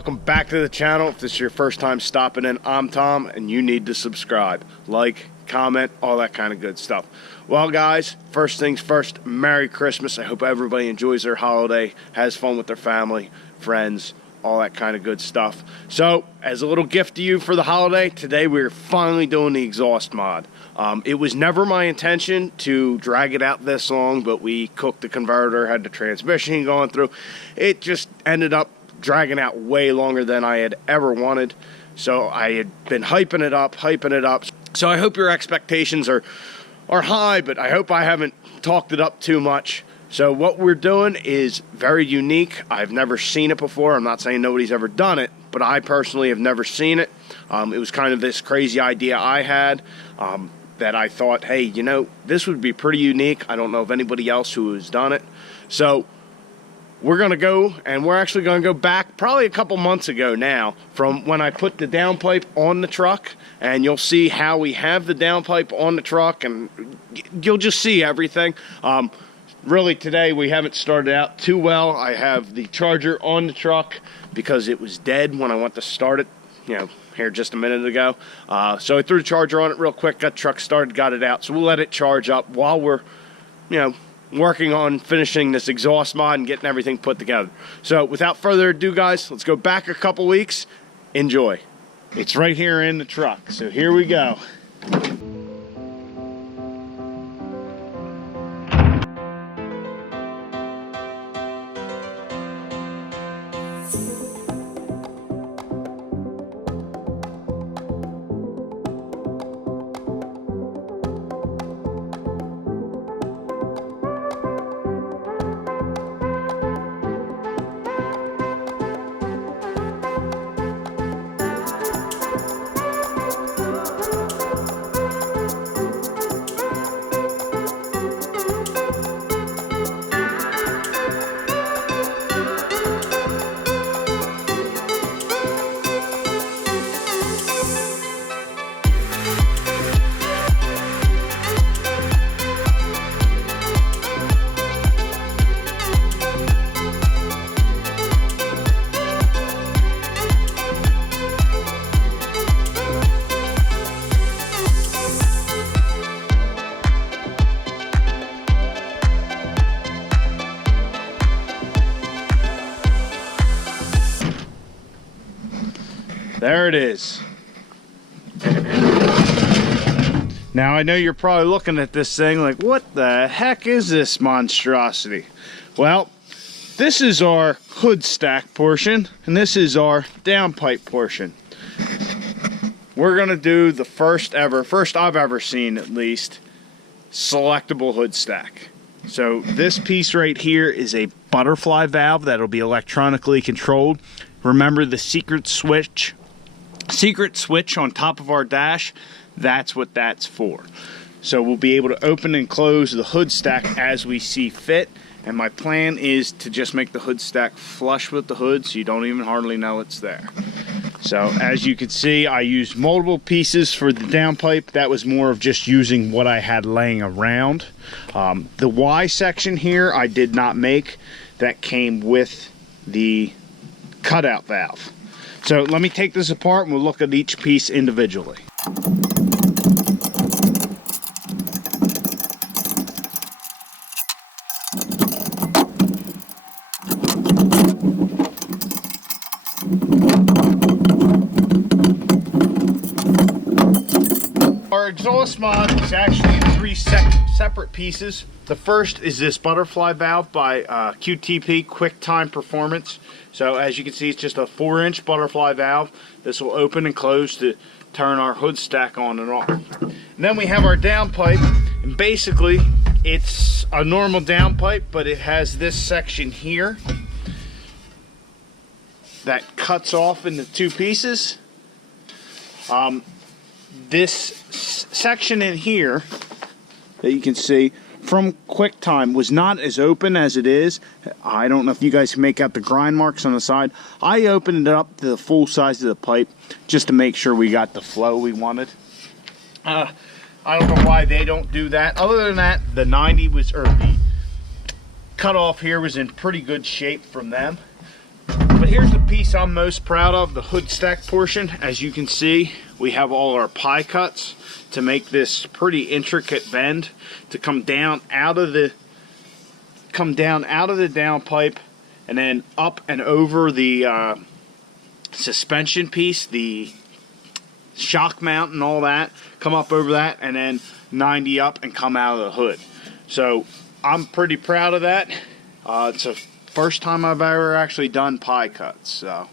welcome back to the channel. If this is your first time stopping in, I'm Tom, and you need to subscribe, like, comment, all that kind of good stuff. Well guys, first things first, Merry Christmas. I hope everybody enjoys their holiday, has fun with their family, friends, all that kind of good stuff. So, as a little gift to you for the holiday, today we're finally doing the exhaust mod. It was never my intention to drag it out this long, but we cooked the converter, had the transmission going through. It just ended up dragging out way longer than I had ever wanted. So I had been hyping it up. So I hope your expectations are high, but I hope I haven't talked it up too much. So what we're doing is very unique. I've never seen it before. I'm not saying nobody's ever done it, but I personally have never seen it. It was kind of this crazy idea I had that I thought, hey, you know, this would be pretty unique. I don't know of anybody else who has done it. So we're going to go, and we're actually going to go back probably a couple months ago now from when I put the downpipe on the truck, and you'll see how we have the downpipe on the truck, and you'll just see everything. Really today we haven't started out too well. I have the charger on the truck because it was dead when I went to start it, you know, here just a minute ago. So I threw the charger on it real quick, got the truck started, got it out. So we'll let it charge up while we're, you know, working on finishing this exhaust mod and getting everything put together. So without further ado, guys, let's go back a couple weeks. Enjoy. It's right here in the truck. So here we go. There it is. Now I know you're probably looking at this thing like, what the heck is this monstrosity? Well, this is our hood stack portion, and this is our downpipe portion. We're gonna do the first I've ever seen at least, selectable hood stack. So this piece right here is a butterfly valve that'll be electronically controlled. Remember the secret switch on top of our dash, that's what that's for. So we'll be able to open and close the hood stack as we see fit, and my plan is to just make the hood stack flush with the hood so you don't even hardly know it's there. So as you can see, I used multiple pieces for the downpipe. That was more of just using what I had laying around. The Y section here I did not make. That came with the cutout valve. So let me take this apart and we'll look at each piece individually. Our exhaust mod is actually in three separate pieces. The first is this butterfly valve by QTP, Quicktime Performance. So as you can see, it's just a 4-inch butterfly valve. This will open and close to turn our hood stack on and off. And then we have our downpipe, and basically it's a normal downpipe, but it has this section here that cuts off into two pieces. This section in here that you can see from Quicktime was not as open as it is. I don't know if you guys can make out the grind marks on the side. I opened it up to the full size of the pipe just to make sure we got the flow we wanted. I don't know why they don't do that. Other than that, the 90 was, or the cutoff here was in pretty good shape from them. But here's the piece I'm most proud of, the hood stack portion. As you can see, we have all our pie cuts to make this pretty intricate bend to come down out of the downpipe and then up and over the suspension piece, the shock mount and all that, come up over that and then 90 up and come out of the hood. So I'm pretty proud of that. It's the first time I've ever actually done pie cuts, so.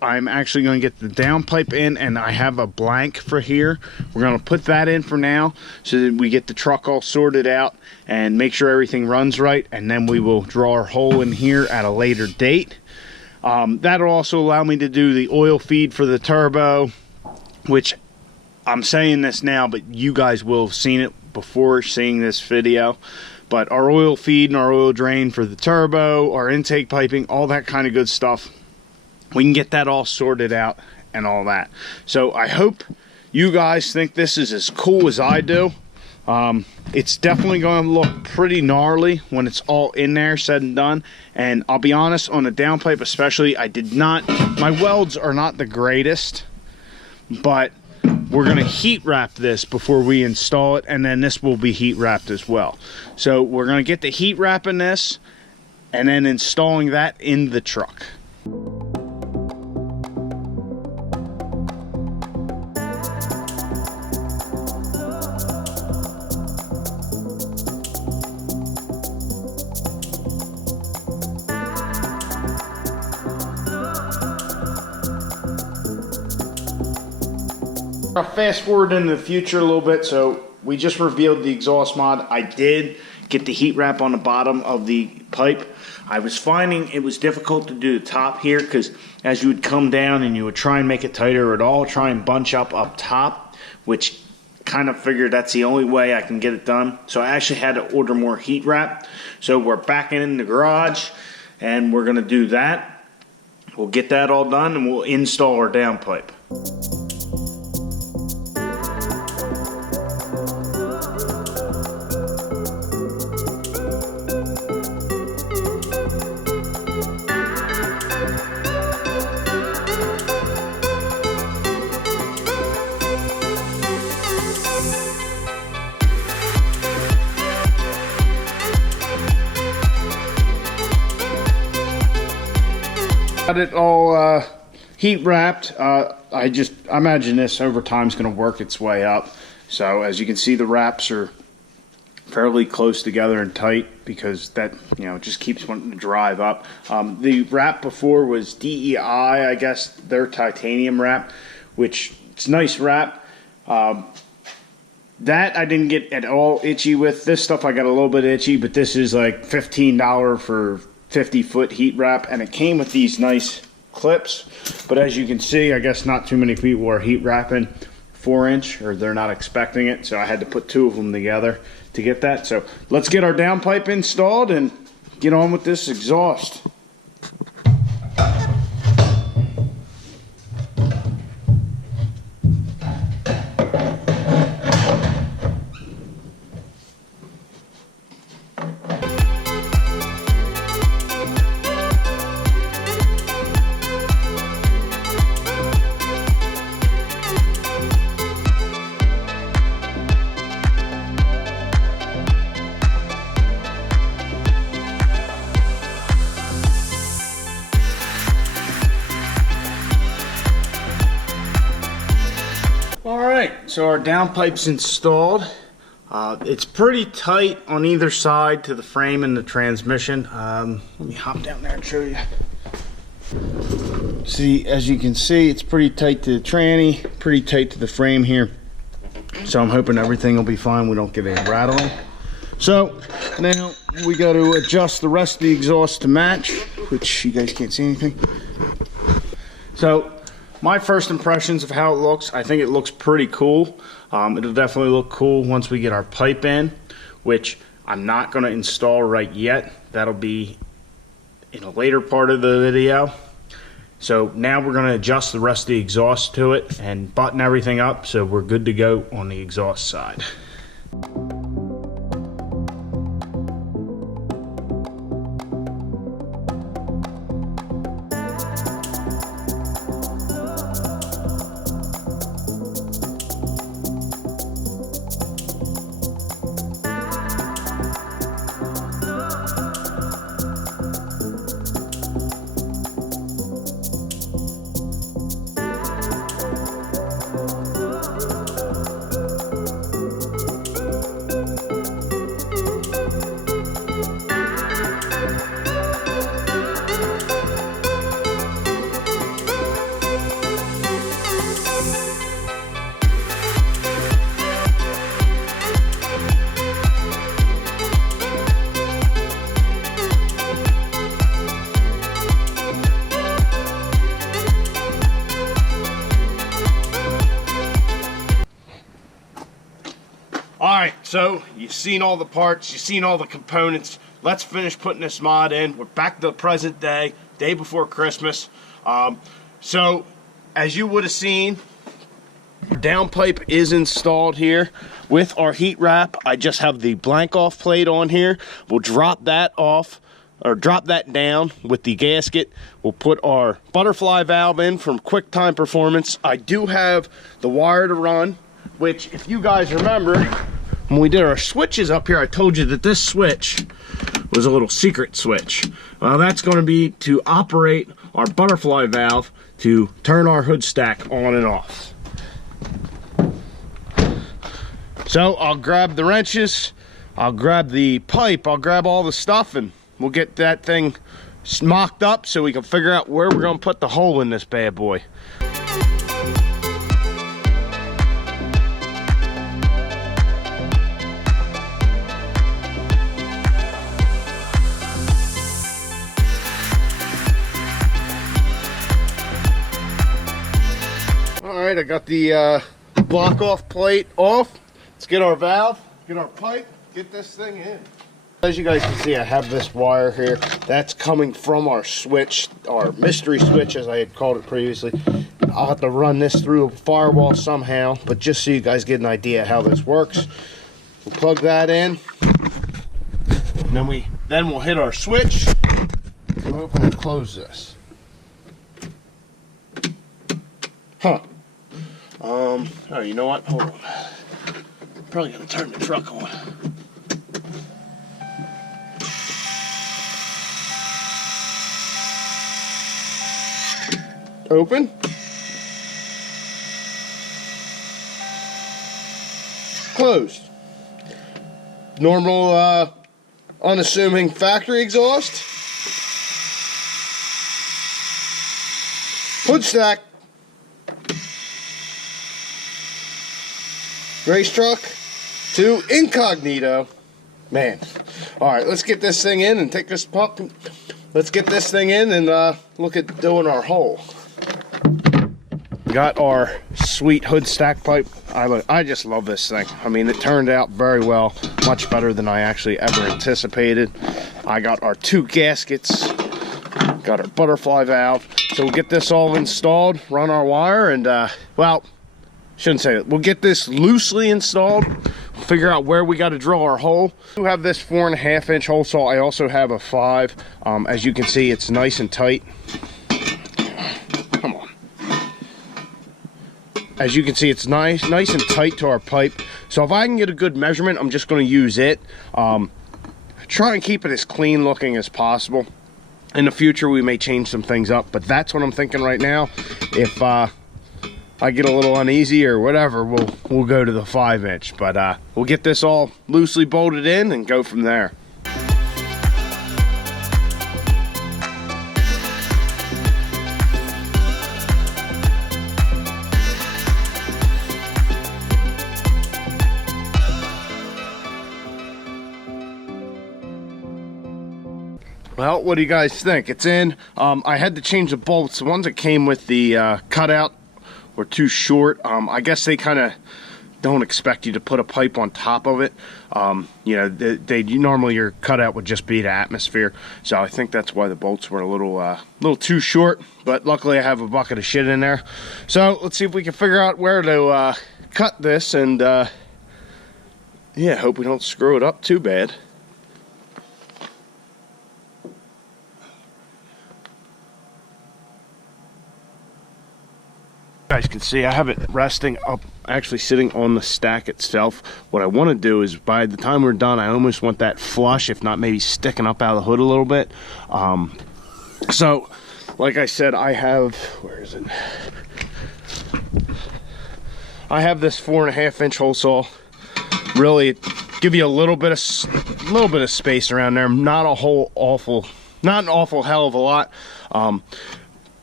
I'm actually going to get the downpipe in, and I have a blank for here. We're going to put that in for now so that we get the truck all sorted out and make sure everything runs right, and then we will draw our hole in here at a later date. That'll also allow me to do the oil feed for the turbo, which I'm saying this now, but you guys will have seen it before seeing this video. But our oil feed and our oil drain for the turbo, our intake piping, all that kind of good stuff, we can get that all sorted out and all that. So I hope you guys think this is as cool as I do. It's definitely going to look pretty gnarly when it's all in there said and done. And I'll be honest, on the downpipe especially, my welds are not the greatest, but we're going to heat wrap this before we install it, and then this will be heat wrapped as well. So we're going to get the heat wrapping this and then installing that in the truck. I'll fast forward into the future a little bit. So we just revealed the exhaust mod. I did get the heat wrap on the bottom of the pipe. I was finding it was difficult to do the top here because as you would come down and you would try and make it tighter, it would all try and bunch up top, which kind of figured that's the only way I can get it done. So I actually had to order more heat wrap. So we're back in the garage and we're going to do that. We'll get that all done and we'll install our downpipe. Got it all heat wrapped. I imagine this over time is going to work its way up. So as you can see, the wraps are fairly close together and tight because that, just keeps wanting to drive up. The wrap before was DEI, I guess, their titanium wrap, which it's a nice wrap. That I didn't get at all itchy with. This stuff I got a little bit itchy, but this is like $15 for 50-foot heat wrap, and it came with these nice clips. But as you can see, I guess not too many people are heat wrapping 4-inch, or they're not expecting it, so I had to put 2 of them together to get that. So let's get our downpipe installed and get on with this exhaust. So our downpipe's installed. It's pretty tight on either side to the frame and the transmission. Let me hop down there and show you. See, as you can see, it's pretty tight to the tranny, pretty tight to the frame here. So I'm hoping everything will be fine. We don't get any rattling. So Now we got to adjust the rest of the exhaust to match, which you guys can't see anything. So my first impressions of how it looks, I think it looks pretty cool. It'll definitely look cool once we get our pipe in, which I'm not going to install right yet. That'll be in a later part of the video. So now we're going to adjust the rest of the exhaust to it and button everything up so we're good to go on the exhaust side. Alright, so you've seen all the parts, you've seen all the components. Let's finish putting this mod in. We're back to the present day, day before Christmas. So, as you would have seen, our downpipe is installed here with our heat wrap. I just have the blank off plate on here. We'll drop that off, or drop that down with the gasket. We'll put our butterfly valve in from Quicktime Performance. I do have the wire to run, which, if you guys remember, when we did our switches up here, I told you that this switch was a little secret switch. Well, that's going to be to operate our butterfly valve to turn our hood stack on and off. So I'll grab the wrenches, I'll grab the pipe, I'll grab all the stuff, and we'll get that thing mocked up so we can figure out where we're going to put the hole in this bad boy. Alright, I got the block off plate off. Let's get our valve, get our pipe, get this thing in. As you guys can see, I have this wire here. That's coming from our switch, our mystery switch as I had called it previously. I'll have to run this through a firewall somehow, but just so you guys get an idea how this works. We'll plug that in. And then we'll hit our switch and open and close this. Huh. Oh, you know what? Hold on. I'm probably gonna turn the truck on. Open. Closed. Normal, unassuming factory exhaust. Hood stack. Race truck to incognito. Man. Alright, let's get this thing in and take this pump. Let's get this thing in and look at doing our hole. Got our sweet hood stack pipe. I just love this thing. I mean, it turned out very well. Much better than I actually ever anticipated. I got our 2 gaskets. Got our butterfly valve. So we'll get this all installed, run our wire, and well, shouldn't say that. We'll get this loosely installed, figure out where we got to drill our hole. We have this 4.5 inch hole saw. I also have a 5. As you can see, it's nice and tight. Come on. As you can see, it's nice and tight to our pipe. So if I can get a good measurement, I'm just going to use it. Try and keep it as clean looking as possible. In the future, we may change some things up, but that's what I'm thinking right now. If I get a little uneasy or whatever, we'll go to the 5 inch, but we'll get this all loosely bolted in and go from there. Well, what do you guys think? It's in. I had to change the bolts. The ones that came with the cutout were too short. I guess they kind of don't expect you to put a pipe on top of it. You know, normally your cutout would just be the atmosphere. So I think that's why the bolts were a little too short. But luckily I have a bucket of shit in there. So let's see if we can figure out where to cut this, and yeah, hope we don't screw it up too bad. You guys can see I have it resting up, actually sitting on the stack itself. What I want to do is, by the time we're done, I almost want that flush, if not maybe sticking up out of the hood a little bit. So like I said, I have, where is it? I have this 4.5-inch hole saw. Really give you a little bit of space around there. Not an awful hell of a lot.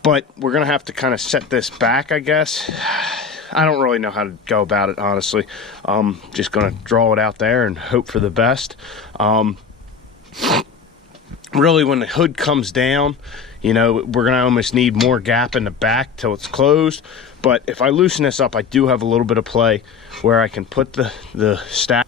But we're gonna have to kind of set this back, I guess. I don't really know how to go about it, honestly. Just gonna draw it out there and hope for the best. Really, when the hood comes down, you know, we're gonna almost need more gap in the back till it's closed. But if I loosen this up, I do have a little bit of play where I can put the stack.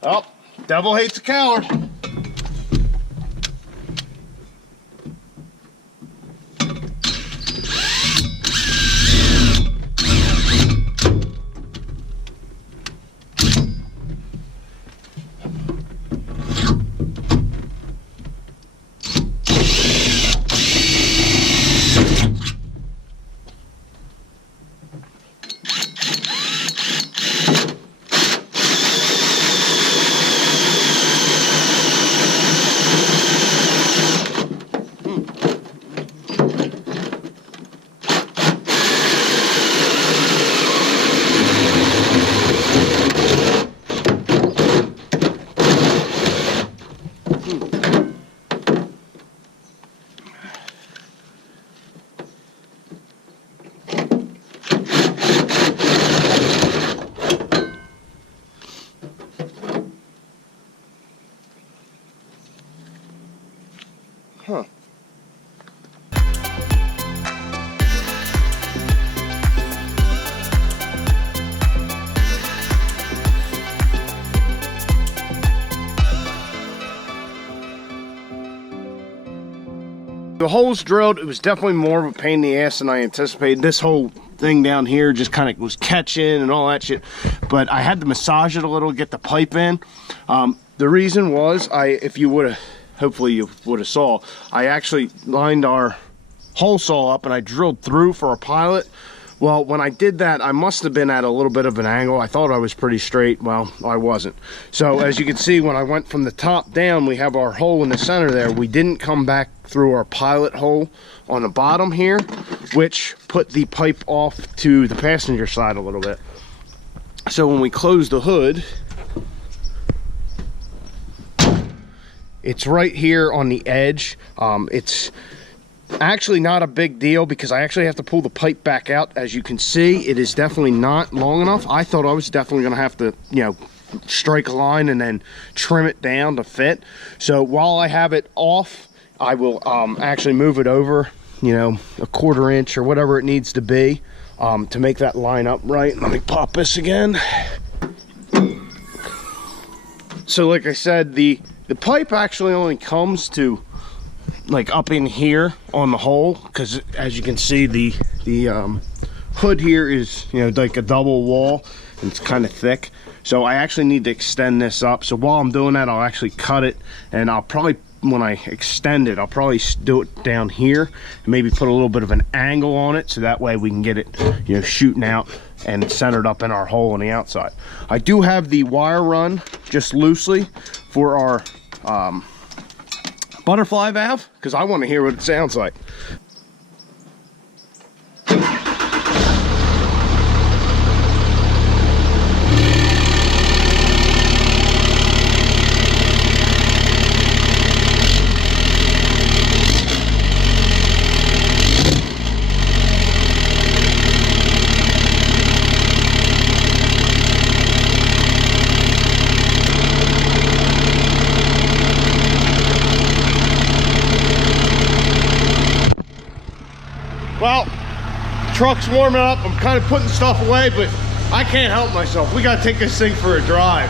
Oh, devil hates a coward. Huh. The holes drilled, it was definitely more of a pain in the ass than I anticipated. This whole thing down here just kind of was catching and all that shit. But I had to massage it a little, get the pipe in. The reason was, if you would have, hopefully you would have saw, I actually lined our hole saw up and I drilled through for a pilot. Well, when I did that, I must have been at a little bit of an angle. I thought I was pretty straight. Well, I wasn't. So as you can see, when I went from the top down, we have our hole in the center there. We didn't come back through our pilot hole on the bottom here, which put the pipe off to the passenger side a little bit. So when we close the hood, it's right here on the edge. It's actually not a big deal because I actually have to pull the pipe back out. As you can see, it is definitely not long enough. I thought I was definitely gonna have to, you know, strike a line and then trim it down to fit. So while I have it off, I will actually move it over, you know, a 1/4 inch or whatever it needs to be to make that line up right. Let me pop this again. So like I said, the pipe actually only comes to like up in here on the hole, because as you can see, the hood here is, you know, like a double wall. and it's kind of thick. So I actually need to extend this up. So while I'm doing that, I'll actually cut it, and I'll probably, when I extend it, I'll probably do it down here and maybe put a little bit of an angle on it, so that way we can get it, you know, shooting out and centered up in our hole on the outside. I do have the wire run just loosely for our butterfly valve, because I want to hear what it sounds like. Well, truck's warming up. I'm kind of putting stuff away, but I can't help myself. We gotta take this thing for a drive.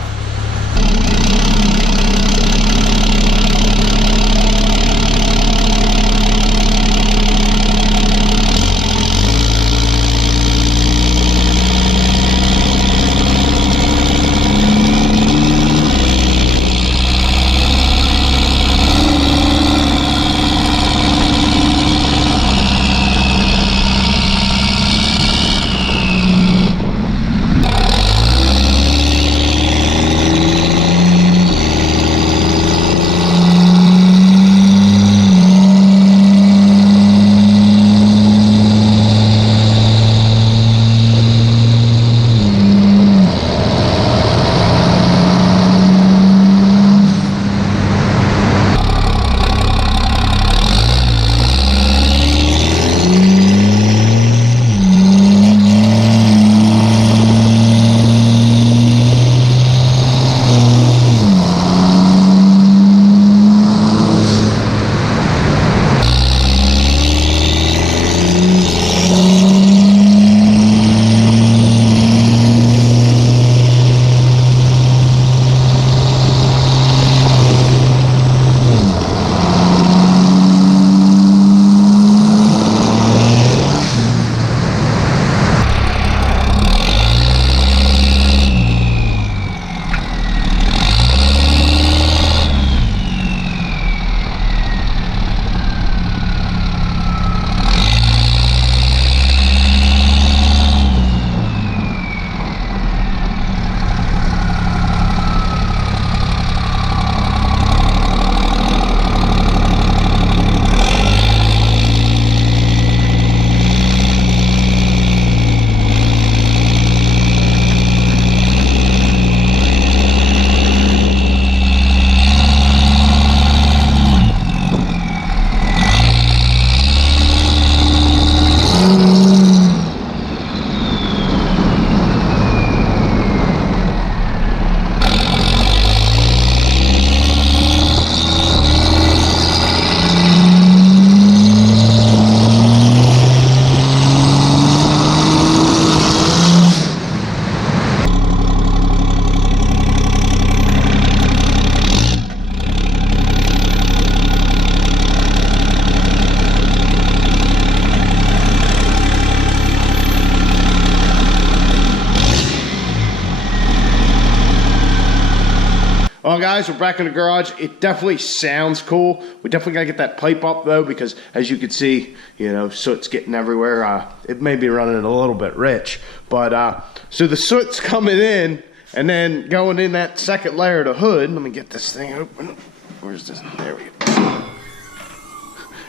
Well, guys, we're back in the garage. It definitely sounds cool. We definitely got to get that pipe up, though, because as you can see, you know, soot's getting everywhere. It may be running a little bit rich. But, so the soot's coming in and then going in that second layer of the hood. Let me get this thing open. Where's this? There we go.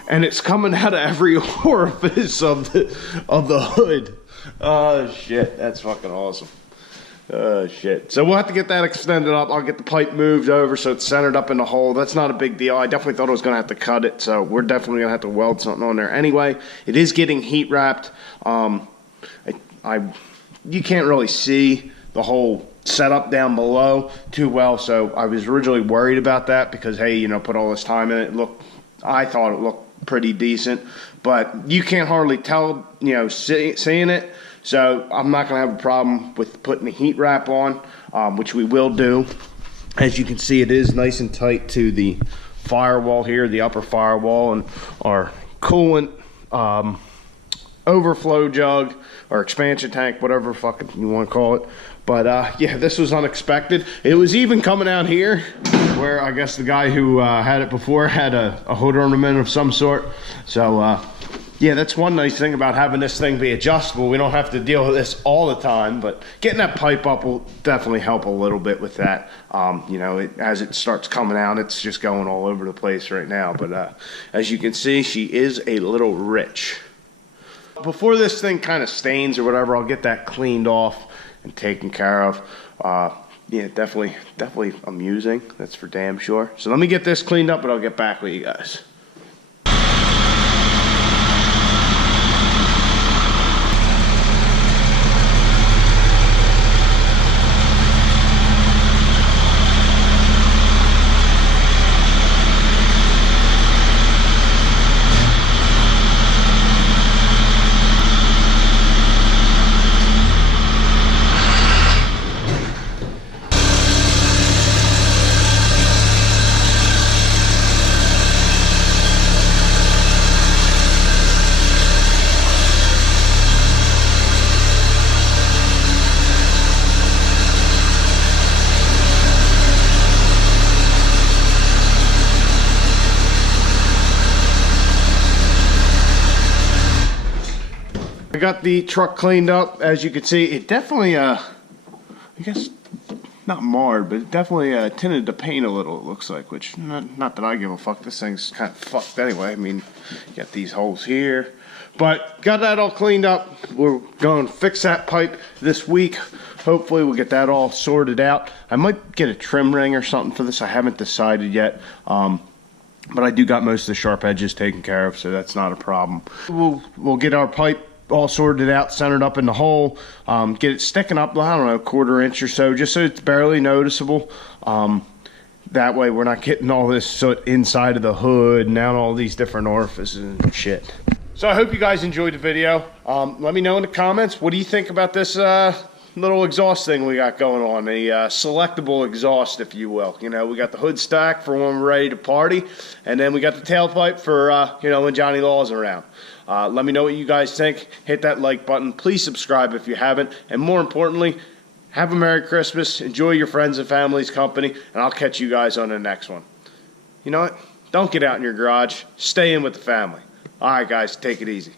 And it's coming out of every orifice of the hood. Oh, shit. That's fucking awesome. Oh, shit. So we'll have to get that extended up. I'll get the pipe moved over so it's centered up in the hole. That's not a big deal. I definitely thought I was going to have to cut it, so we're definitely going to have to weld something on there. Anyway, it is getting heat wrapped. You can't really see the whole setup down below too well, so I was originally worried about that because, hey, you know, put all this time in it. I thought it looked pretty decent, but you can't hardly tell, you know, seeing it. So I'm not going to have a problem with putting the heat wrap on, which we will do. As you can see, it is nice and tight to the firewall here, the upper firewall, and our coolant overflow jug or expansion tank, whatever fucking you want to call it. But yeah, this was unexpected. It was even coming out here where I guess the guy who had it before had a hood ornament of some sort. So yeah, that's one nice thing about having this thing be adjustable. We don't have to deal with this all the time, but getting that pipe up will definitely help a little bit with that. You know, as it starts coming out, it's just going all over the place right now. But as you can see, she is a little rich. Before this thing kind of stains or whatever, I'll get that cleaned off and taken care of. Yeah, definitely amusing. That's for damn sure. So let me get this cleaned up, but I'll get back with you guys. I got the truck cleaned up. As you can see, it definitely, I guess, not marred, but it definitely tinted the paint a little, it looks like, which, not that I give a fuck. This thing's kind of fucked anyway. I mean, you got these holes here. But got that all cleaned up. We're going to fix that pipe this week. Hopefully we'll get that all sorted out. I might get a trim ring or something for this. I haven't decided yet. But I do got most of the sharp edges taken care of, so that's not a problem. We'll get our pipe all sorted out, centered up in the hole, get it sticking up, I don't know, 1/4 inch or so, just so it's barely noticeable. That way we're not getting all this soot inside of the hood and down all these different orifices and shit. So I hope you guys enjoyed the video. Let me know in the comments, what do you think about this little exhaust thing we got going on, a selectable exhaust, if you will. You know, we got the hood stack for when we're ready to party, and then we got the tailpipe for, you know, when Johnny Law's around. Let me know what you guys think. Hit that like button. Please subscribe if you haven't. And more importantly, have a Merry Christmas. Enjoy your friends and family's company, and I'll catch you guys on the next one. You know what? Don't get out in your garage. Stay in with the family. All right, guys, take it easy.